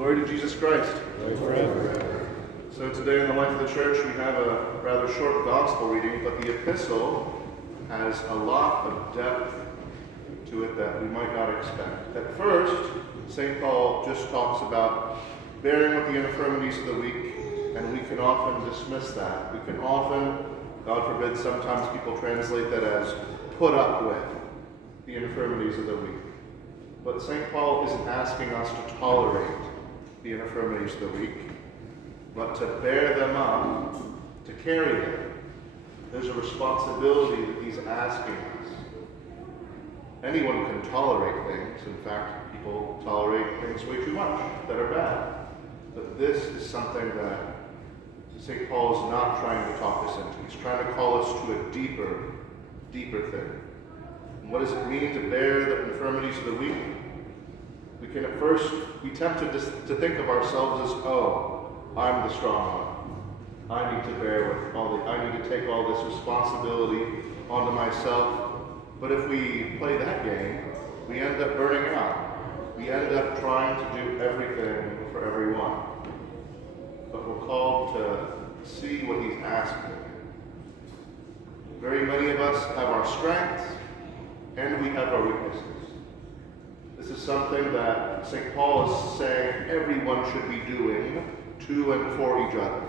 Glory to Jesus Christ. Forever. So today in the life of the church we have a rather short gospel reading, but the epistle has a lot of depth to it that we might not expect. At first, St. Paul just talks about bearing with the infirmities of the weak, and we can often dismiss that. We can often, God forbid, sometimes people translate that as put up with the infirmities of the weak. But St. Paul isn't asking us to tolerate the infirmities of the weak, but to bear them up, to carry them. There's a responsibility that he's asking us. Anyone can tolerate things. In fact, people tolerate things way too much that are bad. But this is something that St. Paul is not trying to talk us into. He's trying to call us to a deeper thing. And what does it mean to bear the infirmities of the weak? We can at first be tempted to think of ourselves as, oh, I'm the strong one. I need to bear with I need to take all this responsibility onto myself. But if we play that game, we end up burning out. We end up trying to do everything for everyone. But we're called to see what he's asking. Very many of us have our strengths, and we have our weaknesses. This is something that St. Paul is saying everyone should be doing to and for each other.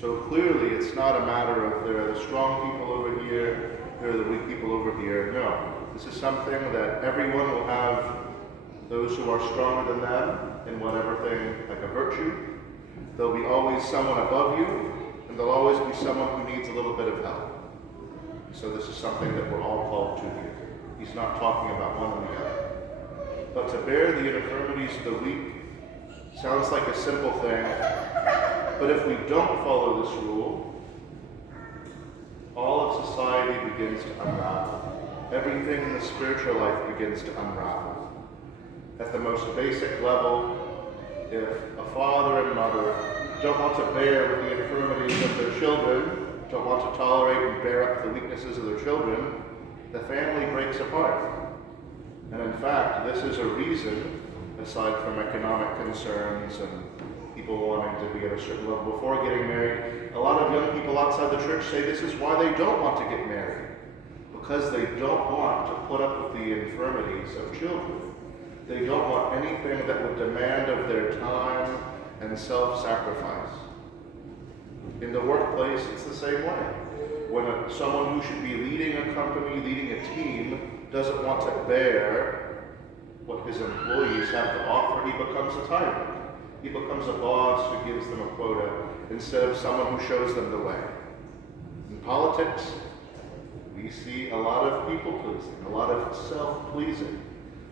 So clearly it's not a matter of there are the strong people over here, there are the weak people over here. No, this is something that everyone will have those who are stronger than them in whatever thing, like a virtue. There'll be always someone above you, and there'll always be someone who needs a little bit of help. So this is something that we're all called to here. He's not talking about one or the other. But to bear the infirmities of the weak sounds like a simple thing, but if we don't follow this rule, all of society begins to unravel. Everything in the spiritual life begins to unravel. At the most basic level, if a father and mother don't want to bear with the infirmities of their children, don't want to tolerate and bear up the weaknesses of their children, the family breaks apart. And in fact, this is a reason, aside from economic concerns and people wanting to be at a certain level before getting married, a lot of young people outside the church say this is why they don't want to get married. Because they don't want to put up with the infirmities of children. They don't want anything that would demand of their time and self-sacrifice. In the workplace, it's the same way. When someone who should be leading a company, leading a team, doesn't want to bear what his employees have to offer, he becomes a tyrant. He becomes a boss who gives them a quota instead of someone who shows them the way. In politics, we see a lot of people-pleasing, a lot of self-pleasing.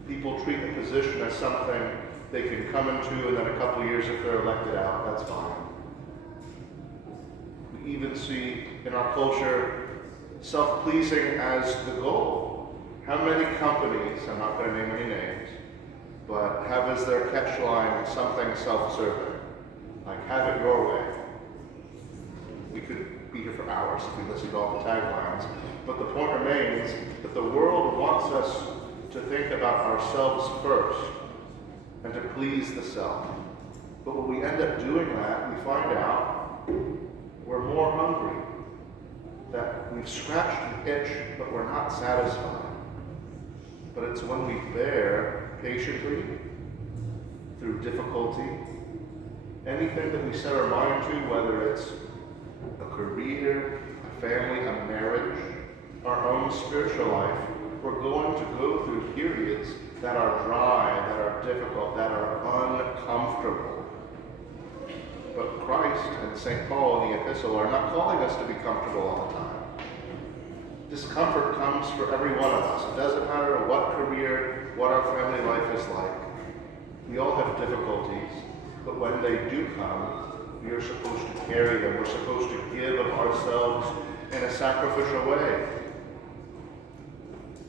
People treat the position as something they can come into, and then a couple of years if they're elected out, that's fine. We even see in our culture self-pleasing as the goal. How many companies, I'm not going to name any names, but have as their catch line something self-serving, like have it your way. We could be here for hours if we listened to all the taglines, but the point remains that the world wants us to think about ourselves first and to please the self. But when we end up doing that, we find out we're more hungry, that we've scratched the itch, but we're not satisfied. But it's when we bear patiently, through difficulty, anything that we set our mind to, whether it's a career, a family, a marriage, our own spiritual life, we're going to go through periods that are dry, that are difficult, that are uncomfortable. But Christ and St. Paul in the epistle are not calling us to be comfortable all the time. Discomfort comes for every one of us. It doesn't matter what career, what our family life is like. We all have difficulties, but when they do come, we are supposed to carry them. We're supposed to give of ourselves in a sacrificial way.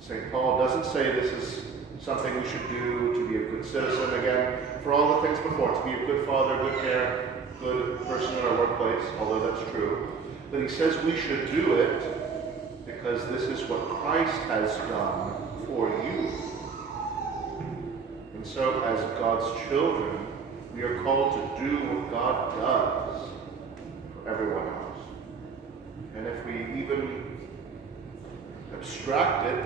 St. Paul doesn't say this is something we should do to be a good citizen, again, for all the things before, to be a good father, good parent, good person in our workplace, although that's true. But he says we should do it because this is what Christ has done for you. And so as God's children, We are called to do what God does for everyone else. And if we even abstract it,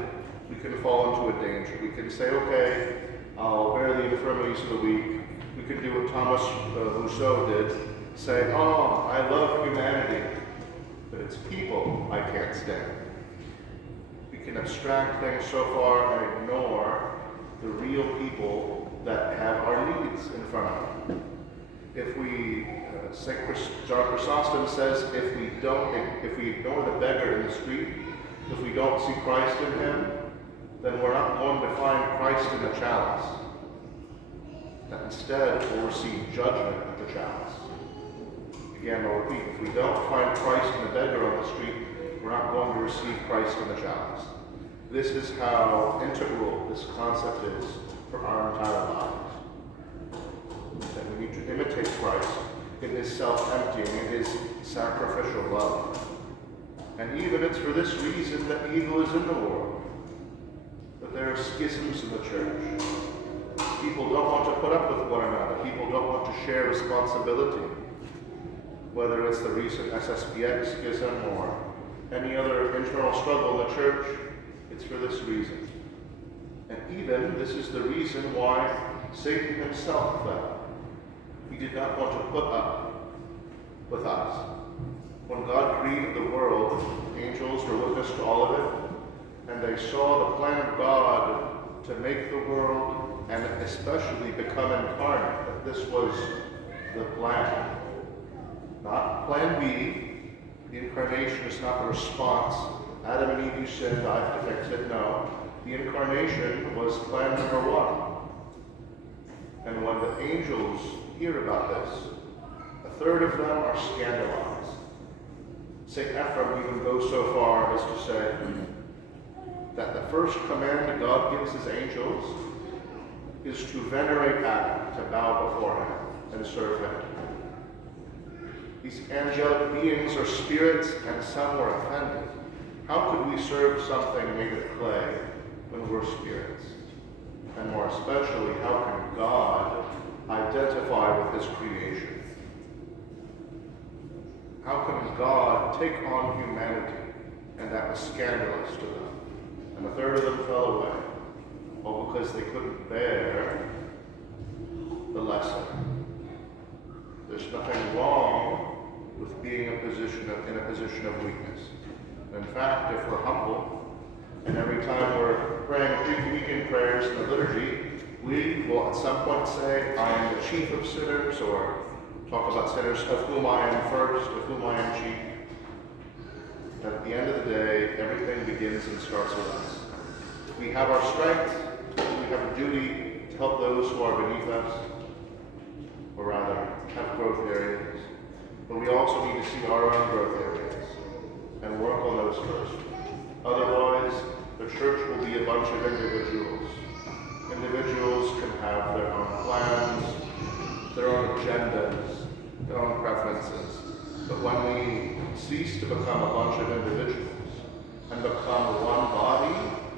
we can fall into a danger. We can say, okay, I'll bear the infirmities of the weak. We can do what Thomas Rousseau did, say, oh, I love humanity, but it's people I can't stand. We can abstract things so far and ignore the real people that have our needs in front of them. If we, John Chrysostom says, if we ignore the beggar in the street, if we don't see Christ in him, then we're not going to find Christ in the chalice. That instead we'll receive judgment at the chalice. Again, I'll repeat, if we don't find Christ in the beggar on the street, we're not going to receive Christ in the chalice. This is how integral this concept is for our entire lives. That we need to imitate Christ in his self-emptying, in his sacrificial love. And even it's for this reason that evil is in the world. That there are schisms in the church. People don't want to put up with one another. People don't want to share responsibility. Whether it's the recent SSPX schism or any other internal struggle in the church, it's for this reason. And even this is the reason why Satan himself fell. He did not want to put up with us. When God created the world, angels were witness to all of it, and they saw the plan of God to make the world and especially become incarnate, that this was the plan. Not plan B. The incarnation is not the response. Adam and Eve, you sinned, I have to fix it. No. The incarnation was plan number one. And when the angels hear about this, a third of them are scandalized. St. Ephrem even goes so far as to say that the first command that God gives his angels is to venerate Adam, to bow before him and serve him. These angelic beings are spirits, and some were offended. How could we serve something made of clay when we're spirits? And more especially, how can God identify with his creation? How can God take on humanity? And that was scandalous to them. And a third of them fell away. All because they couldn't bear the lesson. There's nothing wrong with being in a position of weakness. In fact, if we're humble, and every time we're praying pre-communion prayers in the liturgy, we will at some point say, I am the chief of sinners, or talk about sinners of whom I am first, of whom I am chief. And at the end of the day, everything begins and starts with us. We have our strength, we have a duty to help those who are beneath us, or rather, have growth areas. But we also need to see our own growth areas and work on those first. Otherwise, the church will be a bunch of individuals. Individuals can have their own plans, their own agendas, their own preferences. But when we cease to become a bunch of individuals and become one body,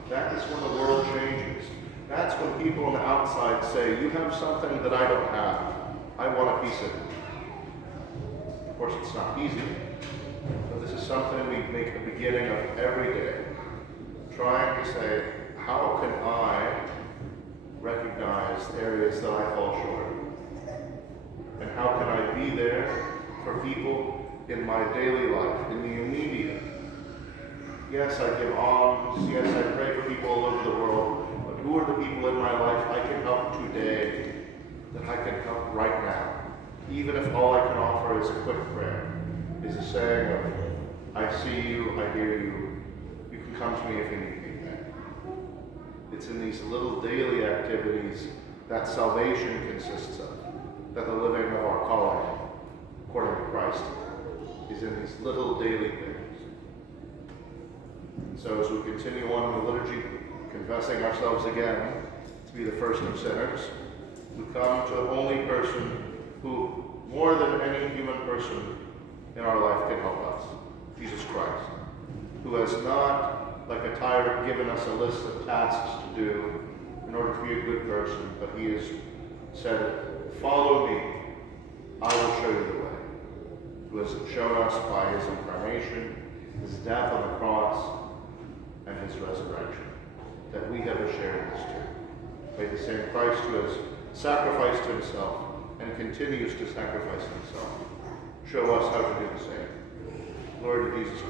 that is when the world changes. That's when people on the outside say, you have something that I don't have. I want a piece of it. Of course, it's not easy, but this is something we make the beginning of every day. Trying to say, how can I recognize areas that I fall short? And how can I be there for people in my daily life, in the immediate? Yes, I give alms. Yes, I pray for people all over the world. But who are the people in my life I can help today, that I can help right now? Even if all I can offer is a quick prayer, is a saying of, I see you, I hear you, you can come to me if you need anything. It's in these little daily activities that salvation consists of, that the living of our calling, according to Christ, is in these little daily things. So as we continue on in the liturgy, confessing ourselves again to be the first of sinners, we come to the only person who, more than any human person in our life, can help us, Jesus Christ, who has not, like a tyrant, given us a list of tasks to do in order to be a good person, but he has said, follow me, has shown us by his incarnation, his death on the cross, and his resurrection, that we have a share in this too. May the same Christ who has sacrificed himself and continues to sacrifice himself show us how to do the same. Lord Jesus Christ.